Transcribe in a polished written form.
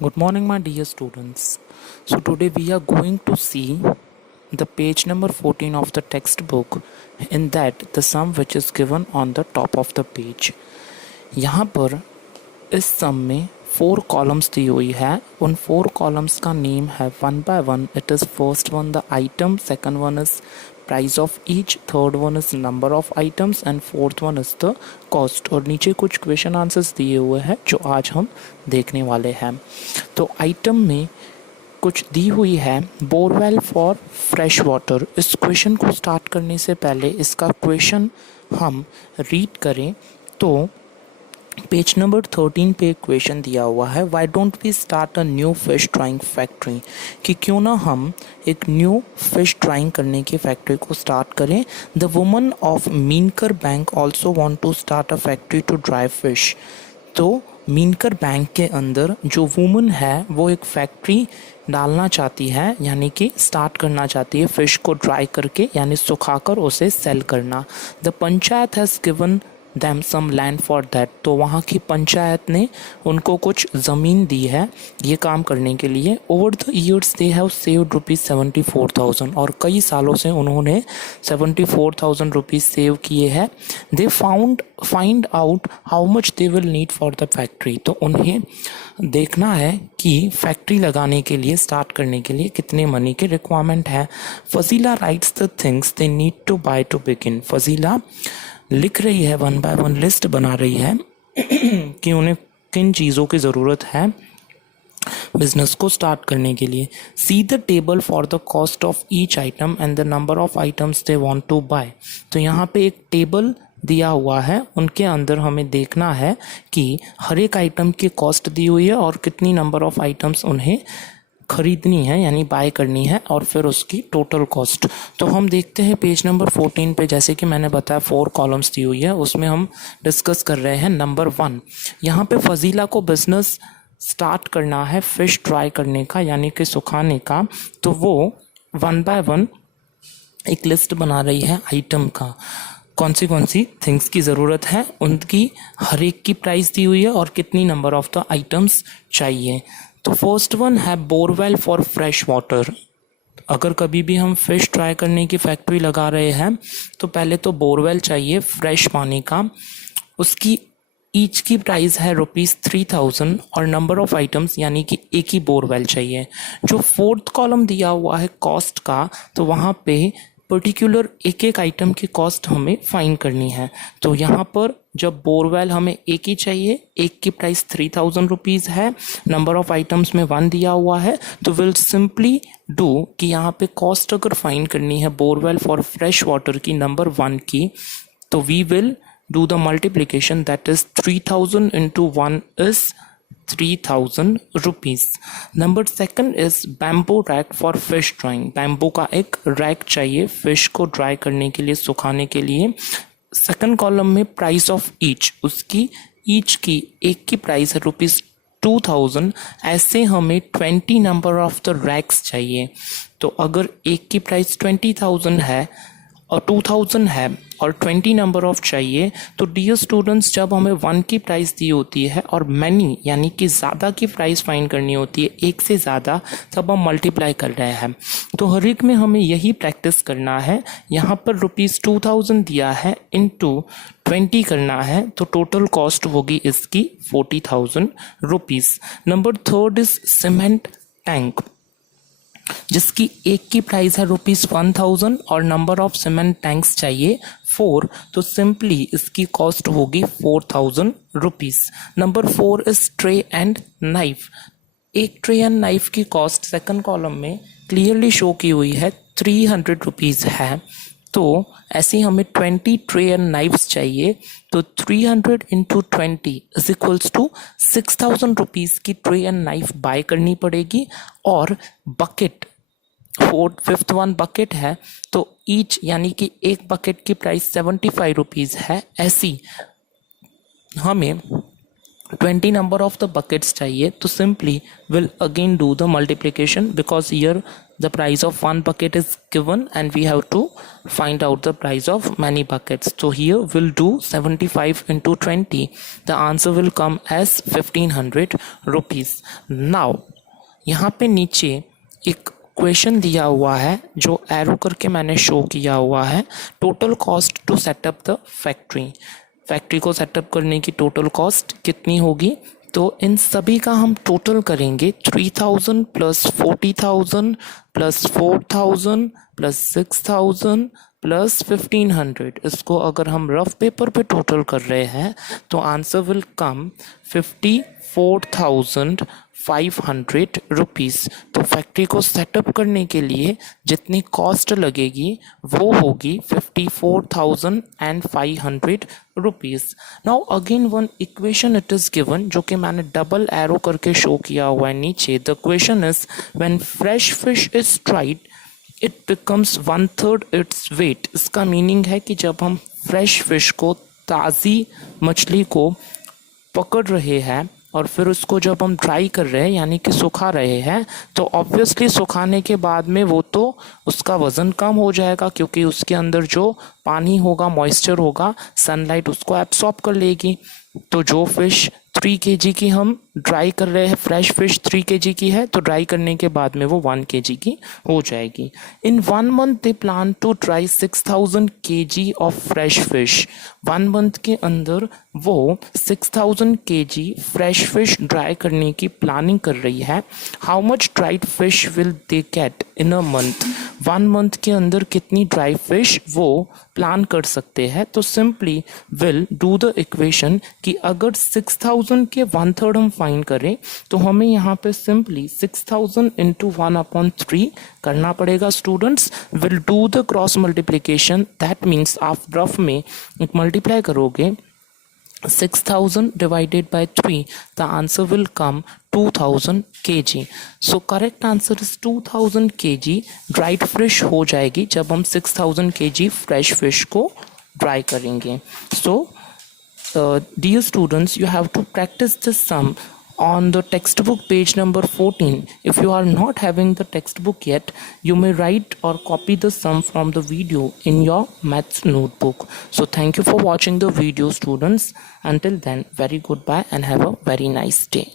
Good morning, my dear students. So, today we are going to see the page number 14 of the textbook, in that the sum which is given on the top of the page. यहाँ पर इस सम में 4 columns दी हुई है. उन 4 columns का name है one by one. It is first one the item, second one is price of each, third one is number of items and fourth one is the cost. और नीचे कुछ क्वेश्चन आंसर्स दिए हुए हैं जो आज हम देखने वाले हैं. तो आइटम में कुछ दी हुई है बोरवेल फॉर फ्रेश वाटर. इस क्वेश्चन को स्टार्ट करने से पहले इसका क्वेश्चन हम रीड करें तो पेज नंबर 13 पे एक क्वेश्चन दिया हुआ है, why don't we start a new fish drying factory, कि क्यों ना हम एक न्यू फिश ड्राइंग करने की फैक्ट्री को स्टार्ट करें. The woman of Meenkar bank also want to start a factory to dry fish. तो मीनकर बैंक के अंदर जो वुमन है वो एक फैक्ट्री डालना चाहती है, यानी कि स्टार्ट करना चाहती है फ़िश को ड्राई करके, यानी सुखाकर उसे सेल करना. The panchayat has given them some land for that. तो वहाँ की पंचायत ने उनको कुछ ज़मीन दी है ये काम करने के लिए. Over the years they have saved ₹74,000. और कई सालों से उन्होंने 74,000 रुपीज़ सेव किए हैं. They find out how much they will need for the factory. तो उन्हें देखना है कि फैक्ट्री लगाने के लिए, स्टार्ट करने के लिए कितने मनी की रिक्वायरमेंट है. Fazila writes the things they need to buy to begin. Fazila लिख रही है, वन बाय वन लिस्ट बना रही है कि उन्हें किन चीज़ों की ज़रूरत है बिजनेस को स्टार्ट करने के लिए. See the table for the cost of each item and the number of items they want to buy. तो यहाँ पे एक टेबल दिया हुआ है, उनके अंदर हमें देखना है कि हर एक आइटम की कॉस्ट दी हुई है और कितनी नंबर ऑफ आइटम्स उन्हें खरीदनी है, यानी बाय करनी है, और फिर उसकी टोटल कॉस्ट. तो हम देखते हैं पेज नंबर 14 पे, जैसे कि मैंने बताया 4 कॉलम्स दी हुई है, उसमें हम डिस्कस कर रहे हैं नंबर 1. यहाँ पे फजीला को बिजनेस स्टार्ट करना है फ़िश ड्राई करने का, यानी कि सुखाने का. तो वो वन बाय वन एक लिस्ट बना रही है आइटम का, कौन सी थिंग्स की ज़रूरत है, उनकी हर एक की प्राइस दी हुई है और कितनी नंबर ऑफ द आइटम्स चाहिए. तो फर्स्ट वन है बोरवेल फॉर फ्रेश वाटर. अगर कभी भी हम फ़िश ट्राई करने की फैक्ट्री लगा रहे हैं तो पहले तो बोरवेल चाहिए फ्रेश पानी का. उसकी ईच की प्राइस है ₹3,000 और नंबर ऑफ आइटम्स यानी कि एक ही बोरवेल चाहिए. जो फोर्थ कॉलम दिया हुआ है कॉस्ट का, तो वहाँ पे पर्टिकुलर एक एक आइटम की कॉस्ट हमें फाइंड करनी है. तो यहाँ पर जब बोरवेल हमें एक ही चाहिए, एक की प्राइस ₹3,000 है, नंबर ऑफ आइटम्स में 1 दिया हुआ है, तो विल सिंपली डू कि यहाँ पे कॉस्ट अगर फाइंड करनी है बोरवेल फॉर फ्रेश वाटर की नंबर 1 की, तो we will do the multiplication, that is 3,000 into 1 is 3,000 rupees. Number second is bamboo rack for fish drying. Bamboo का एक रैक चाहिए फिश को ड्राई करने के लिए, सुखाने के लिए. सेकंड कॉलम में प्राइस ऑफ ईच, उसकी ईच की एक की प्राइस है ₹2,000. ऐसे हमें 20 नंबर ऑफ द रैक्स चाहिए. तो अगर एक की प्राइस 20,000 है और 2,000 है और 20 नंबर ऑफ चाहिए, तो डियर स्टूडेंट्स जब हमें 1 की प्राइस दी होती है और मैनी यानी कि ज़्यादा की प्राइस फाइंड करनी होती है, एक से ज़्यादा, तब हम मल्टीप्लाई कर रहे हैं. तो हर एक में हमें यही प्रैक्टिस करना है. यहाँ पर ₹2,000 दिया है, इनटू 20 करना है, तो टोटल कॉस्ट होगी इसकी ₹40,000. Number third is cement tank, जिसकी एक की प्राइस है ₹1,000 और नंबर ऑफ सीमेंट टैंक्स चाहिए 4, तो सिंपली इसकी कॉस्ट होगी ₹4,000. Number 4 is tray and knife. एक ट्रे एंड नाइफ की कॉस्ट सेकंड कॉलम में क्लियरली शो की हुई है ₹300 है. तो ऐसे हमें 20 ट्रे एंड नाइफ्स चाहिए, तो 300 इंटू 20 इज इक्वल्स टू ₹6,000 की ट्रे एंड नाइफ बाय करनी पड़ेगी. और बकेट, फिफ्थ वन बकेट है, तो ईच यानी कि एक बकेट की प्राइस ₹75 है. ऐसी हमें 20 number of the buckets चाहिए, तो simply will again do the multiplication because here the price of one bucket is given and we have to find out the price of many buckets. So here we'll do 75 into 20. The answer will come as 1500 rupees. Now यहाँ पे नीचे एक question दिया हुआ है जो arrow करके मैंने शो किया हुआ है, total cost to setup the factory को सेटअप करने की टोटल कॉस्ट कितनी होगी। तो इन सभी का हम टोटल करेंगे 3000 प्लस 40,000 प्लस 4000 प्लस 6000 प्लस 1500। इसको अगर हम रफ पेपर पे टोटल कर रहे हैं तो आंसर विल कम 54,500 रुपीज़। तो फैक्ट्री को सेटअप करने के लिए जितनी कॉस्ट लगेगी वो होगी 54,500 rupees. Now again one equation it is given, जो कि मैंने डबल एरो करके शो किया हुआ है नीचे। The question is when fresh fish is dried it becomes 1/3 its weight. इसका मीनिंग है कि जब हम फ्रेश फिश को, ताज़ी मछली को पकड़ रहे हैं और फिर उसको जब हम ड्राई कर रहे हैं यानी कि सुखा रहे हैं, तो ऑब्वियसली सुखाने के बाद में वो तो उसका वज़न कम हो जाएगा, क्योंकि उसके अंदर जो पानी होगा, मॉइस्चर होगा, सनलाइट उसको एब्सॉर्ब कर लेगी। तो जो फिश 3 kg की हम ड्राई कर रहे हैं, फ्रेश फिश 3 kg की है, तो ड्राई करने के बाद में वो 1 kg की हो जाएगी। In 1 month they plan to dry 6000 kg of fresh fish. 1 month के अंदर वो 6000 kg फ्रेश फिश ड्राई करने की प्लानिंग कर रही है। How much dried fish will they get in a month. 1 month के अंदर कितनी ड्राई फिश वो प्लान कर सकते हैं। तो simply will do the equation कि अगर 6000 के 1/3 हम फाइंड करें तो हमें यहाँ पे सिंपली 6000 इंटू 1/3 करना पड़ेगा। Students will do the cross multiplication, that means आप रफ में एक मल्टीप्लाई करोगे 6000 divided by 3, the answer will come 2000 kg. So correct answer is 2000 kg dried fish हो जाएगी जब हम 6000 kg fresh fish को dry करेंगे। So dear students, you have to practice this sum on the textbook page number 14. If you are not having the textbook yet, you may write or copy the sum from the video in your maths notebook. So thank you for watching the video, students. Until then, very goodbye and have a very nice day.